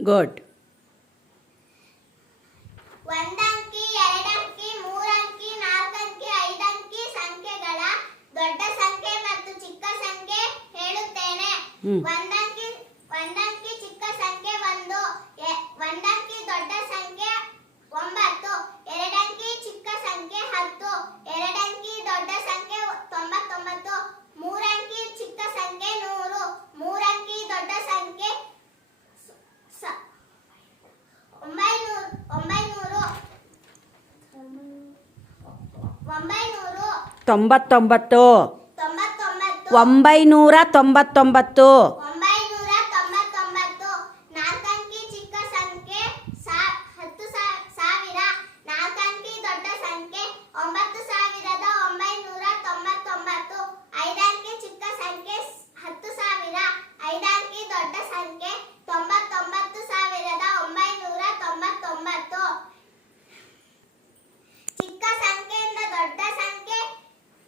Good. ಒಂದಂಕಿ, ಎರಡಂಕಿ, ಮೂರಂಕಿ, ನಾಲ್ಕಂಕಿ, ಐದಂಕಿ ಸಂಖ್ಯೆಗಳ ದೊಡ್ಡ ಸಂಖ್ಯೆ ಮತ್ತು ಚಿಕ್ಕ ಸಂಖ್ಯೆ ಹೇಳುತ್ತೇನೆ. ಒಂದಂಕಿ ಚಿಕ್ಕ ಸಂಖ್ಯೆ 1, ಒಂದಂಕಿ ದೊಡ್ಡ ಸಂಖ್ಯೆ 9, ಎರಡಂಕಿ ಚಿಕ್ಕ ಸಂಖ್ಯೆ 10, ಎರಡಂಕಿ ದೊಡ್ಡ ಸಂಖ್ಯೆ 99, ಮೂರಂಕಿ ಚಿಕ್ಕ ಸಂಖ್ಯೆ 100, ಮೂರಂಕಿ ದೊಡ್ಡ ಸಂಖ್ಯೆ 99. 999. ನಾಲ್ಕಂಕಿ ಚಿಕ್ಕ ಸಂಖ್ಯೆ 10,000, ನಾಲ್ಕಂಕಿ ದೊಡ್ಡ ಸಂಖ್ಯೆ 9,999, ಐದಂಕಿ ಚಿಕ್ಕ ಸಂಖ್ಯೆ 10,000, ಐದಂಕಿ ದೊಡ್ಡ ಸಂಖ್ಯೆ 99,999. ಚಿಕ್ಕ ಸಂಖ್ಯೆಯಿಂದ ದೊಡ್ಡ ಸಂಖ್ಯೆ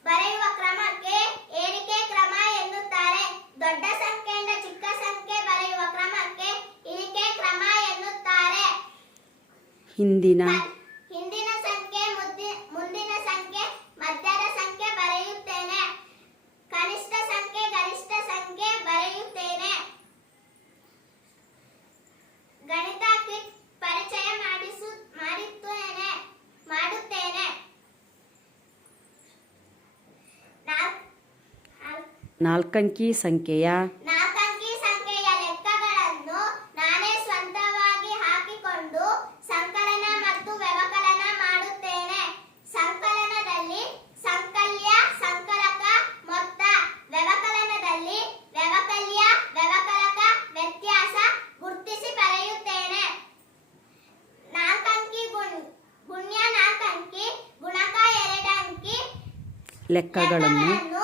ಬರೆಯುವ ಕ್ರಮಕ್ಕೆ ಏರಿಕೆ ಕ್ರಮ ಎನ್ನುತ್ತಾರೆ. ದೊಡ್ಡ ಸಂಖ್ಯೆಯಿಂದ ಚಿಕ್ಕ ಸಂಖ್ಯೆ ಬರೆಯುವ ಕ್ರಮಕ್ಕೆ ಇಳಿಕೆ ಕ್ರಮ ಎನ್ನುತ್ತಾರೆ. ಹಿಂದಿನ ಸಂಖ್ಯೆ, ಮುಂದಿನ ಸಂಖ್ಯೆ, ಮಧ್ಯದ ಸಂಖ್ಯೆ ಬರೆಯುತ್ತೇನೆ. ಕನಿಷ್ಠ ಸಂಖ್ಯೆ, ಗರಿಷ್ಠ ಸಂಖ್ಯೆ ಬರೆಯುತ್ತೇನೆ. ಗಣಿತ ಕಿಟ್ ಪರಿಚಯ ಮಾಡುತ್ತೇನೆ. ನಾಲ್ಕಂಕಿ ಸಂಖ್ಯೆಯ ಲೆಕ್ಕಗಳನ್ನು ನಾನೇ ಸ್ವಂತವಾಗಿ ಹಾಕಿಕೊಂಡು ಸಂಕಲನ ಮತ್ತು ವ್ಯವಕಲನ ಮಾಡುತ್ತೇನೆ. ಸಂಕಲನದಲ್ಲಿ ಸಂಕಲ್ಯ, ಸಂಕಲಕ, ಮೊತ್ತ. ವ್ಯವಕಲನದಲ್ಲಿ ವ್ಯವಕಲ್ಯ, ವ್ಯವಕಲಕ, ವ್ಯತ್ಯಾಸ ಗುರ್ತಿಸಿ ಬರೆಯುತ್ತೇನೆ. ನಾಲ್ಕಂಕಿ ಗುಣ್ಯ ನಾಲ್ಕಂಕಿ, ಗುಣಕ 2 ಅಂಕಿ ಲೆಕ್ಕಗಳನ್ನು